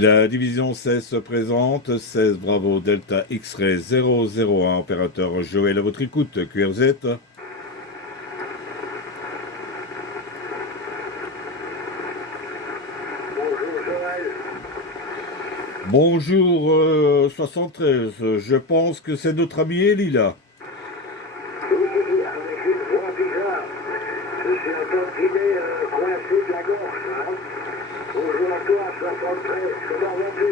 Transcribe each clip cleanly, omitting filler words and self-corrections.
La division 16 se présente, 16 Bravo Delta X-Ray 001, opérateur Joël à votre écoute, QRZ. Bonjour Joël. Bonjour 73, je pense que c'est notre ami Eli là. Oui, avec une voix bizarre. Je suis un tantinet coincé de la gorge. Hein. Bonjour à toi, 73. Comment vas-tu?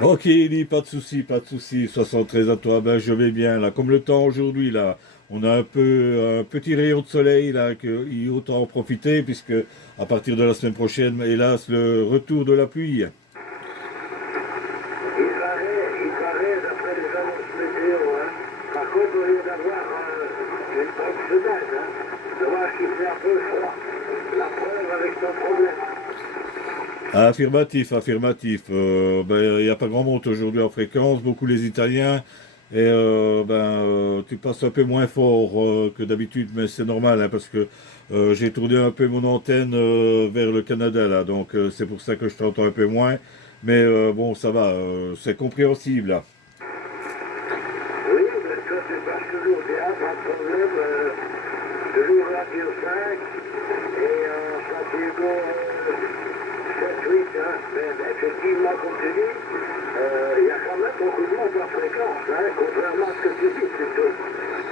Ok Eli, pas de souci, pas de souci, 73 à toi, ben je vais bien là, comme le temps aujourd'hui là. On a un petit rayon de soleil là, qu'il autant en profiter puisque à partir de la semaine prochaine, hélas, le retour de la pluie. Il paraît, d'après les annonces météo, hein. Par contre, au lieu d'avoir une bonne semaine, hein, dommage qu'il fait un peu froid. La preuve avec nos problèmes. Affirmatif, affirmatif. Ben, il n'y a pas grand monde aujourd'hui en fréquence, beaucoup les Italiens. Et tu passes un peu moins fort que d'habitude, mais c'est normal hein, parce que j'ai tourné un peu mon antenne vers le Canada là, donc c'est pour ça que je t'entends un peu moins. Mais bon, ça va, c'est compréhensible là. Oui, mais toi, tu passes toujours bien, pas de problème. Toujours Radio 5 et San Diego 7-8, hein. Mais effectivement, comme tu dis, il y a quand même beaucoup de monde en fréquence, hein, contrairement à ce que tu dis plutôt.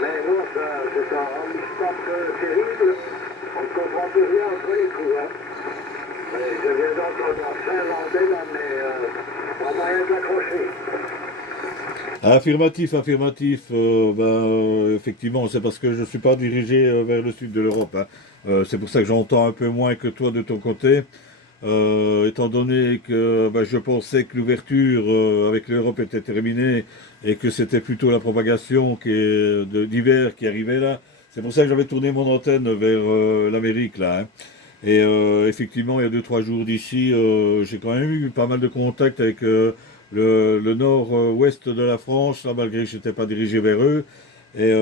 Mais bon, ça, c'est un mix-up terrible. On ne comprend plus rien entre les coups, hein. Mais je viens d'entendre un finlandais là, mais pas moyen de l'accrocher. Affirmatif, affirmatif. Effectivement, c'est parce que je ne suis pas dirigé vers le sud de l'Europe, hein. C'est pour ça que j'entends un peu moins que toi de ton côté. Étant donné que je pensais que l'ouverture avec l'Europe était terminée et que c'était plutôt la propagation d'hiver qui arrivait là, c'est pour ça que j'avais tourné mon antenne vers l'Amérique là, hein. Et effectivement, il y a 2 3 jours d'ici, j'ai quand même eu pas mal de contacts avec le nord-ouest de la France, là, malgré que je n'étais pas dirigé vers eux. Et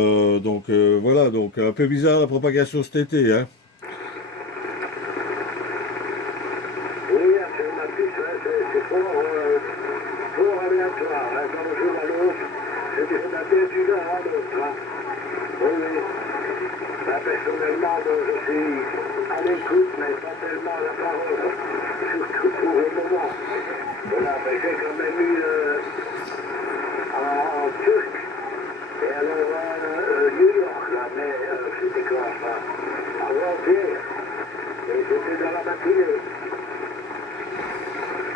voilà, donc un peu bizarre la propagation cet été, hein. Oui, affirmatif, hein, c'est fort aléatoire, hein, d'un jour à l'autre. C'est on a bien du l'un à l'autre. Hein. Oui, oui. Ben, personnellement, bon, je suis à l'écoute, mais pas tellement à la parole, hein, surtout pour le moment. Voilà, ben, j'ai quand même eu en turc, et alors New York, là, mais c'était quoi, enfin, avant-hier, et c'était dans la matinée.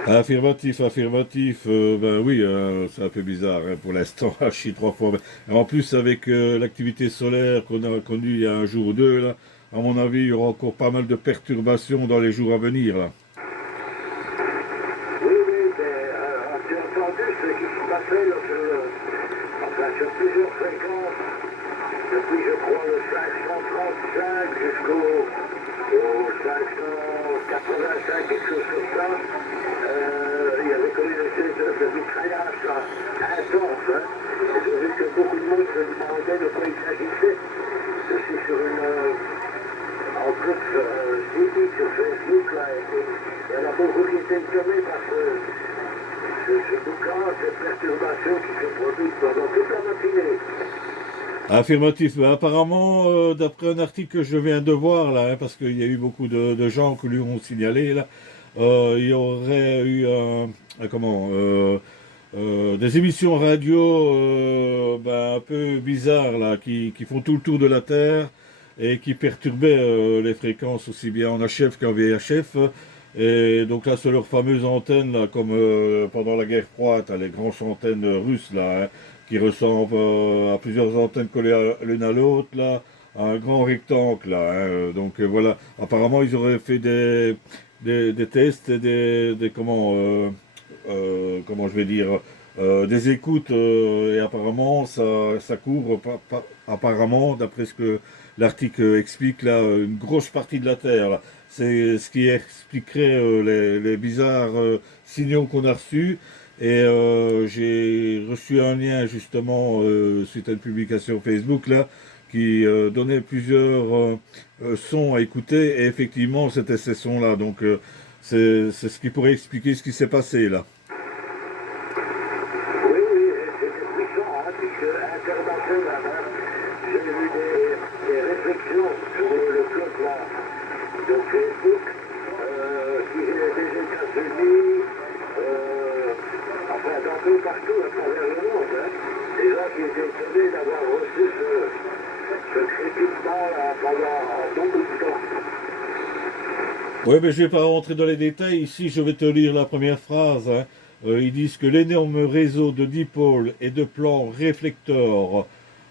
Affirmatif, affirmatif. Ben oui, c'est un peu bizarre hein, pour l'instant. Je suis 3 fois. Mais en plus, avec l'activité solaire qu'on a connue il y a un jour ou deux, là, à mon avis, il y aura encore pas mal de perturbations dans les jours à venir, là. Oui, oui, mais as-tu entendu ce qui se passait là, enfin, sur plusieurs fréquences, depuis je crois le 535 au 585, quelque chose comme ça, il y avait comme une espèce de mitraillage là, intense. Hein. Et j'ai vu que beaucoup de monde se demandait de quoi il s'agissait. Je suis sur une en groupe sur Facebook là, et il y en a beaucoup qui étaient étonnés par ce boucan, cette perturbation qui se produit pendant toute la matinée. Affirmatif. Ben, apparemment, d'après un article que je viens de voir, là, hein, parce qu'il y a eu beaucoup de gens qui lui ont signalé, là, il y aurait eu des émissions radio un peu bizarres là, qui font tout le tour de la Terre et qui perturbaient les fréquences aussi bien en HF qu'en VHF. Et donc là, sur leurs fameuses antennes, là, comme pendant la guerre froide, t'as les grandes antennes russes là, hein, qui ressemblent à plusieurs antennes collées l'une à l'autre là, à un grand rectangle là, hein. Voilà, apparemment ils auraient fait des tests et comment je vais dire, des écoutes et apparemment ça couvre apparemment d'après ce que l'article explique là une grosse partie de la Terre là. C'est ce qui expliquerait les bizarres signaux qu'on a reçus. Et j'ai reçu un lien justement suite à une publication Facebook là qui donnait plusieurs sons à écouter et effectivement c'était ces sons là donc c'est ce qui pourrait expliquer ce qui s'est passé là. Oui, oui, c'était puissant, hein, puisque internationalement, j'ai vu des réflexions sur le club là, de Facebook, qui est des États-Unis, enfin d'un peu partout à travers le monde, hein, des gens qui étaient étonnés d'avoir reçu ce critiquement là, pendant beaucoup de temps. Oui, mais je ne vais pas rentrer dans les détails. Ici, je vais te lire la première phrase, hein. Ils disent que l'énorme réseau de dipôles et de plans réflecteurs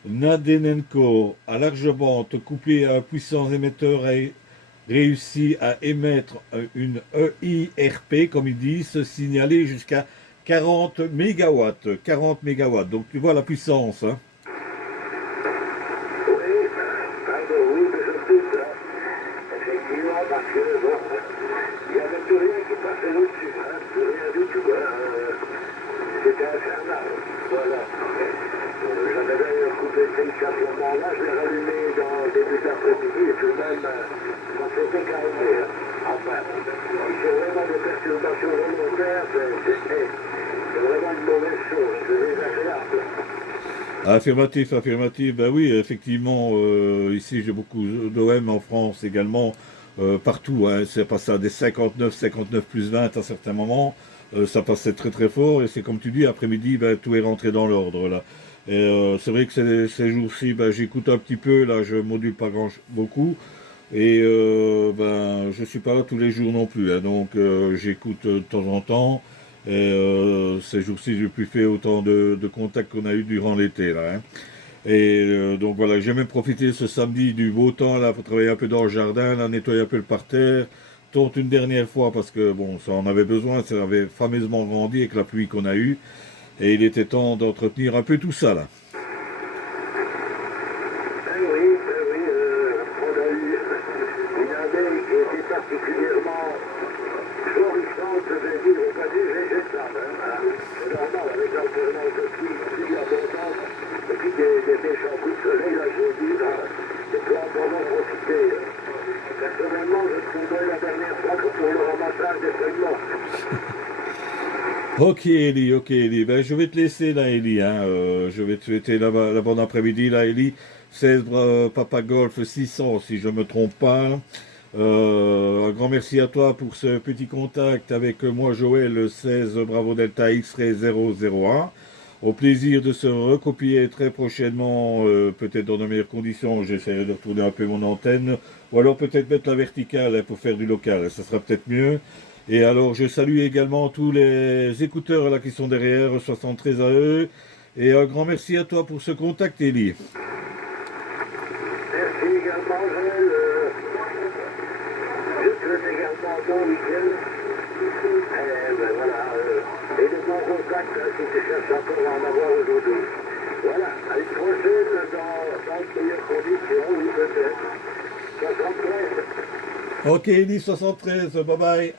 Nadenenko à large bande couplé à un puissant émetteur a réussi à émettre une EIRP, comme ils disent, signalée jusqu'à 40 mégawatts. 40 mégawatts. Donc tu vois la puissance, hein. Oui, pardon, oui, mais je doute, hein. Effectivement, parce que bon, il n'y avait plus rien qui passait au-dessus, hein, plus rien du tout, hein. C'était infernal, voilà. J'avais d'ailleurs coupé le téléphone à ce moment-là, je l'ai rallumé dans le début d'après-midi et tout de même, ça s'était calmé, hein. Enfin, si c'est vraiment des perturbations volontaires, c'est vraiment une mauvaise chose, c'est désagréable. Affirmatif, affirmatif. Ben oui, effectivement, ici j'ai beaucoup d'OM en France également, partout, hein. C'est passé à des 59, 59 plus 20 à certains moments. Ça passait très très fort et c'est comme tu dis, après-midi, ben, tout est rentré dans l'ordre là. Et c'est vrai que ces jours-ci, ben, j'écoute un petit peu, là je module pas beaucoup. Et ben, je suis pas là tous les jours non plus, hein. Donc j'écoute de temps en temps. Et ces jours-ci, j'ai plus fait autant de contacts qu'on a eu durant l'été là, hein. Et donc voilà, j'ai même profité ce samedi du beau temps là pour travailler un peu dans le jardin, là, nettoyer un peu le parterre, tente une dernière fois parce que bon, ça en avait besoin, ça avait fameusement grandi avec la pluie qu'on a eue. Et il était temps d'entretenir un peu tout ça là. Ben oui, on a eu une abeille qui était particulièrement florissante, je vais dire, au pas dire végétale. Hein. C'est normal, avec l'alternance de pluie abondante, et puis des méchants coups de soleil, là, je veux dire, les plantes en ont profité. Personnellement, je trouvais la dernière fois que pour le ramassage des feuilles mortes. Ok Eli, ok Eli. Ben, je vais te laisser là Eli, hein. Je vais te souhaiter la bonne après-midi là Eli. 16 Papa Golf 600 si je me trompe pas. Un grand merci à toi pour ce petit contact avec moi Joël le 16 Bravo Delta X-Ray 001. Au plaisir de se recopier très prochainement, peut-être dans de meilleures conditions. J'essaierai de retourner un peu mon antenne. Ou alors peut-être mettre la verticale hein, pour faire du local. Ça sera peut-être mieux. Et alors, je salue également tous les écouteurs là qui sont derrière, 73 à eux. Et un grand merci à toi pour ce contact, Eli. Merci également, Joël. Je souhaite également un bon week-end. Ben voilà, et de bons contacts hein, si tu cherches encore à en avoir aujourd'hui. Voilà, à une prochaine dans de meilleures conditions, oui peut-être. 73. Ok, Eli 73, bye bye.